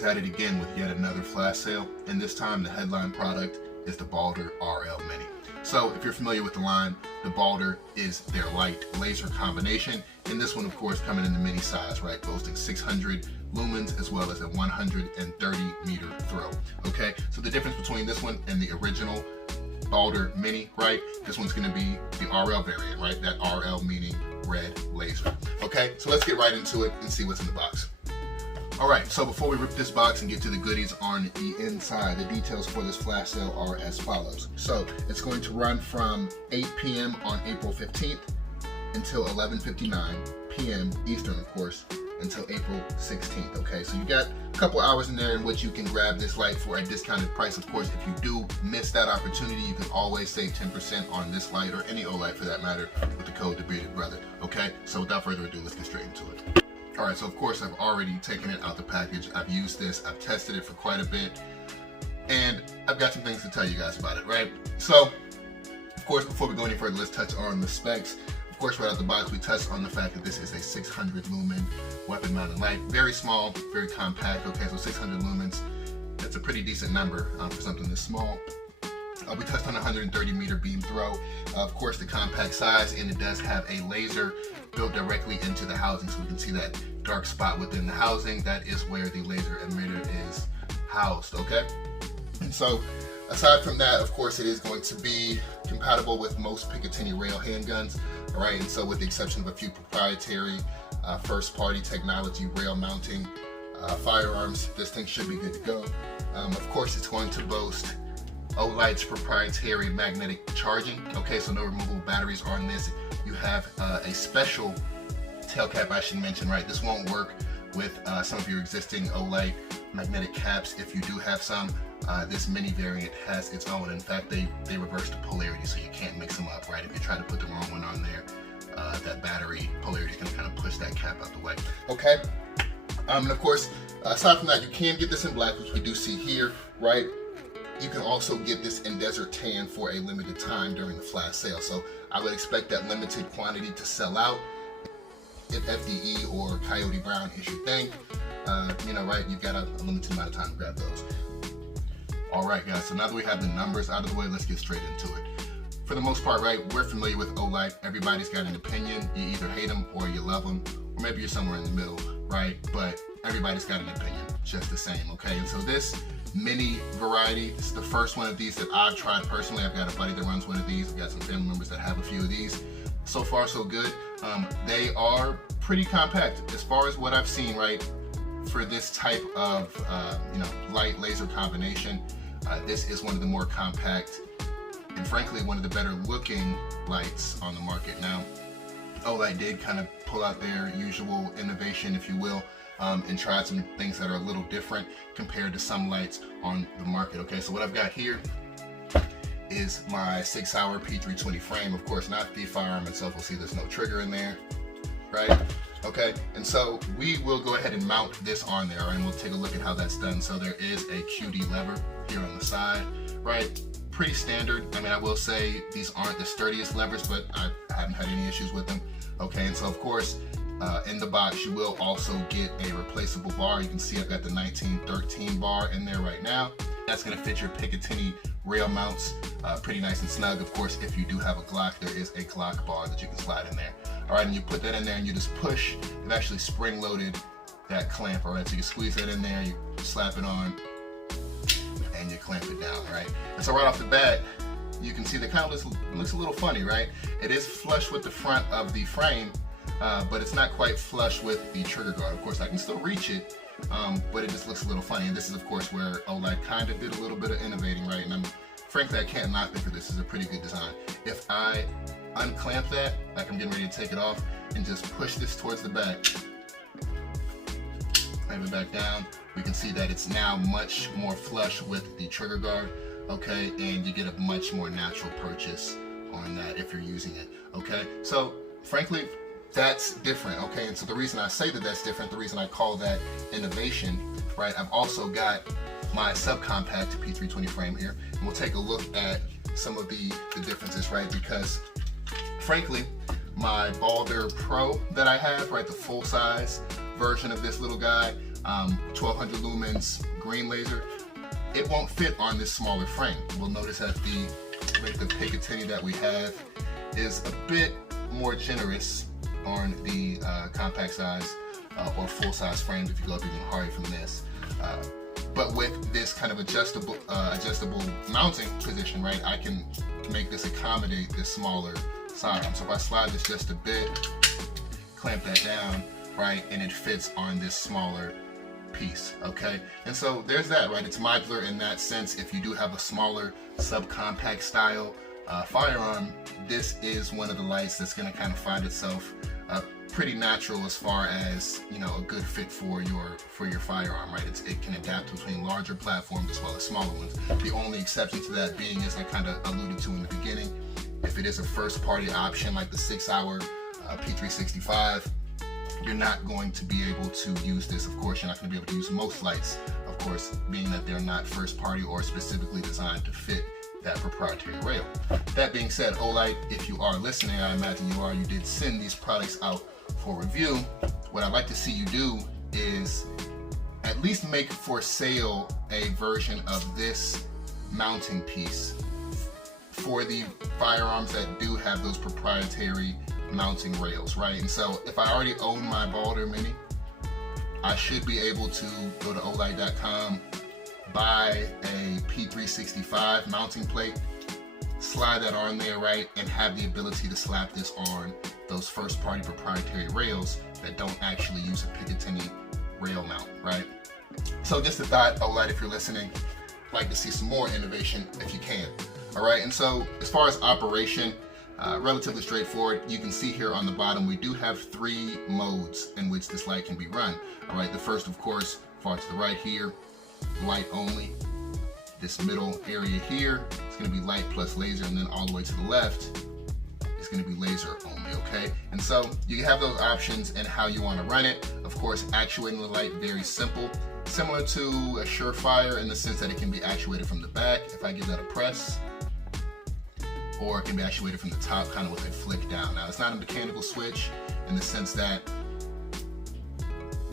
is at it again with yet another flash sale, and this time the headline product is the Baldr RL Mini. So if you're familiar with the line, the Baldr is their light laser combination, and this one of course coming in the mini size, right, boasting 600 lumens as well as a 130 meter throw. Okay, so the difference between this one and the original Baldr Mini, right, this one's going to be the RL variant, right, that RL meaning red laser. Okay, so let's get right into it and see what's in the box. Alright, so before we rip this box and get to the goodies on the inside, the details for this flash sale are as follows. So it's going to run from 8 p.m. on April 15th until 11:59 p.m. Eastern, of course, until April 16th. Okay, so you got a couple hours in there in which you can grab this light for a discounted price. Of course, if you do miss that opportunity, you can always save 10% on this light, or any Olight for that matter, with the code THEBEARDEDBROTHER. Okay, so without further ado, let's get straight into it. Alright, so of course I've already taken it out the package. I've used this, I've tested it for quite a bit, and I've got some things to tell you guys about it, right? So, of course, before we go any further, let's touch on the specs. Of course, right out the box, we touched on the fact that this is a 600 lumen weapon mounted light. Very small, very compact. Okay, so 600 lumens, that's a pretty decent number for something this small. We touched on 130 meter beam throw. Of course, the compact size, and it does have a laser built directly into the housing, so we can see that dark spot within the housing. That is where the laser emitter is housed, okay? And so, aside from that, of course, it is going to be compatible with most Picatinny rail handguns, all right? And so, with the exception of a few proprietary first-party technology rail mounting firearms, this thing should be good to go. Of course, it's going to boast Olight's proprietary magnetic charging. Okay, so no removable batteries on this. You have a special tail cap I should mention, right? This won't work with some of your existing Olight magnetic caps. If you do have some, this mini variant has its own. In fact, they reverse the polarity, so you can't mix them up, right? If you try to put the wrong one on there, that battery polarity is going to kind of push that cap out the way. Okay, and of course, aside from that, you can get this in black, which we do see here, right? You can also get this in desert tan for a limited time during the flash sale. So I would expect that limited quantity to sell out. If FDE or Coyote Brown is your thing, you know, right, you've got a limited amount of time to grab those. All right, guys, so now that we have the numbers out of the way, let's get straight into it. For the most part, right, we're familiar with Olight. Everybody's got an opinion. You either hate them or you love them, or maybe you're somewhere in the middle, right? But everybody's got an opinion, just the same, okay? And so this mini variety, this is the first one of these that I've tried personally. I've got a buddy that runs one of these. I've got some family members that have a few of these. So far, so good. They are pretty compact as far as what I've seen, right? For this type of you know, light laser combination, this is one of the more compact and frankly one of the better looking lights on the market. Now, Olight did kind of pull out their usual innovation, if you will, and tried some things that are a little different compared to some lights on the market. Okay, so what I've got here is my 6-hour P320 frame. Of course, not the firearm itself. We'll see there's no trigger in there, right? Okay, and so we will go ahead and mount this on there, and we'll take a look at how that's done. So there is a QD lever here on the side, right? Pretty standard. I mean, I will say these aren't the sturdiest levers, but I haven't had any issues with them. Okay, and so of course, in the box, you will also get a replaceable bar. You can see I've got the 1913 bar in there right now. That's going to fit your Picatinny rail mounts pretty nice and snug. Of course, if you do have a Glock, there is a Glock bar that you can slide in there. All right, and you put that in there and you just push. You've actually spring-loaded that clamp, all right? So you squeeze that in there, you slap it on, and you clamp it down, right? And so right off the bat, you can see that kind of looks a little funny, right? It is flush with the front of the frame, but it's not quite flush with the trigger guard. Of course, I can still reach it, but it just looks a little funny. And this is, of course, where Olight kind of did a little bit of innovating, right? And frankly, I can't knock them for this. This is a pretty good design. If I unclamp that, like I'm getting ready to take it off, and just push this towards the back, clamp it back down, we can see that it's now much more flush with the trigger guard, okay? And you get a much more natural purchase on that if you're using it, okay? So, frankly, that's different, okay? And so the reason I say that that's different, the reason I call that innovation, right? I've also got my subcompact P320 frame here, and we'll take a look at some of the differences, right? Because frankly, my Baldr Pro that I have, right, the full size version of this little guy, 1200 lumens green laser, it won't fit on this smaller frame. We'll notice that the Picatinny that we have is a bit more generous on the compact size or full size frames if you go up even higher from this. But with this kind of adjustable mounting position, right, I can make this accommodate this smaller sidearm. So if I slide this just a bit, clamp that down, right, and it fits on this smaller piece, okay? And so there's that, right? It's modular in that sense. If you do have a smaller subcompact style firearm, this is one of the lights that's going to kind of find itself pretty natural as far as, you know, a good fit for your firearm, right? It can adapt between larger platforms as well as smaller ones. The only exception to that being, as I kind of alluded to in the beginning, if it is a first party option like the 6-hour P365, you're not going to be able to use this. Of course, you're not going to be able to use most lights, of course, being that they're not first party or specifically designed to fit that proprietary rail. That being said, Olight, if you are listening, I imagine you are, you did send these products out for review. What I'd like to see you do is at least make for sale a version of this mounting piece for the firearms that do have those proprietary mounting rails, right? And so if I already own my Baldr Mini, I should be able to go to olight.com, buy a P365 mounting plate, slide that on there, right, and have the ability to slap this on those first party proprietary rails that don't actually use a Picatinny rail mount, right? So just a thought, Olight, if you're listening, like to see some more innovation if you can. All right, and so as far as operation, relatively straightforward. You can see here on the bottom, we do have 3 modes in which this light can be run. All right, the first, of course, far to the right here, light only. This middle area here, it's gonna be light plus laser, and then all the way to the left, it's gonna be laser only, okay? And so you have those options and how you wanna run it. Of course, actuating the light, very simple. Similar to a Surefire in the sense that it can be actuated from the back, if I give that a press, or it can be actuated from the top, kind of with a flick down. Now, it's not a mechanical switch in the sense that,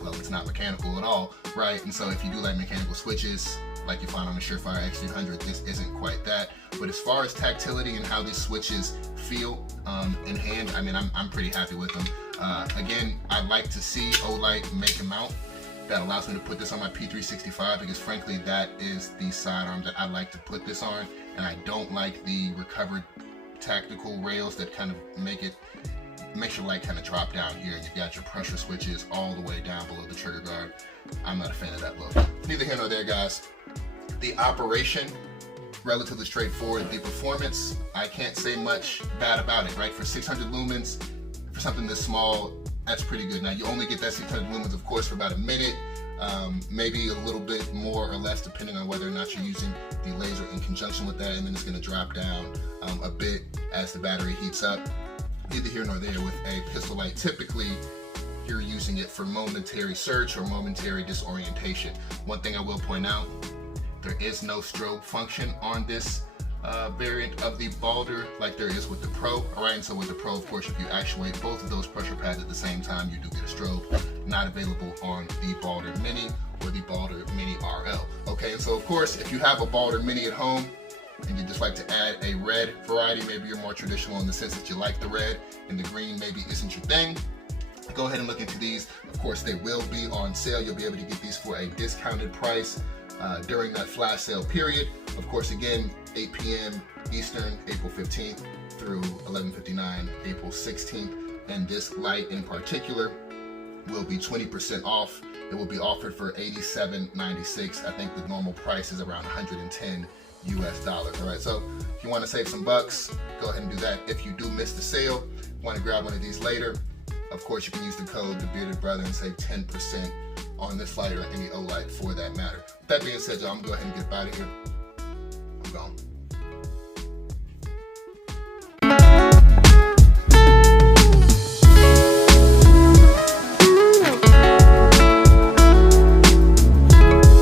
well, it's not mechanical at all, right? And so if you do like mechanical switches, like you find on the Surefire X300, this isn't quite that. But as far as tactility and how these switches feel in hand, I mean, I'm pretty happy with them. Again, I'd like to see Olight make a mount that allows me to put this on my P365, because frankly, that is the sidearm that I like to put this on, and I don't like the recovered tactical rails that kind of makes your light kind of drop down here, and you've got your pressure switches all the way down below the trigger guard. I'm not a fan of that look. Neither here nor there, guys. The operation, relatively straightforward. The performance, I can't say much bad about it, right? For 600 lumens, for something this small, that's pretty good. Now, you only get that 600 lumens, of course, for about a minute, maybe a little bit more or less, depending on whether or not you're using the laser in conjunction with that, and then it's going to drop down a bit as the battery heats up. Neither here nor there with a pistol light. Typically, you're using it for momentary search or momentary disorientation. One thing I will point out, there is no strobe function on this variant of the Baldr like there is with the Pro. All right, and so with the Pro, of course, if you actuate both of those pressure pads at the same time, you do get a strobe. Not available on the Baldr Mini or the Baldr Mini RL. Okay, and so of course, if you have a Baldr Mini at home and you just like to add a red variety, maybe you're more traditional in the sense that you like the red and the green maybe isn't your thing, go ahead and look into these. Of course, they will be on sale. You'll be able to get these for a discounted price during that flash sale period. Of course, again, 8 p.m. Eastern, April 15th through 11:59, April 16th. And this light in particular will be 20% off. It will be offered for $87.96. I think the normal price is around $110 US. All right, so if you want to save some bucks, go ahead and do that. If you do miss the sale, want to grab one of these later, of course, you can use the code THEBEARDEDBROTHER and save 10% on this light or any Olight for that matter. With that being said, y'all, I'm going to go ahead and get out of here. I'm gone.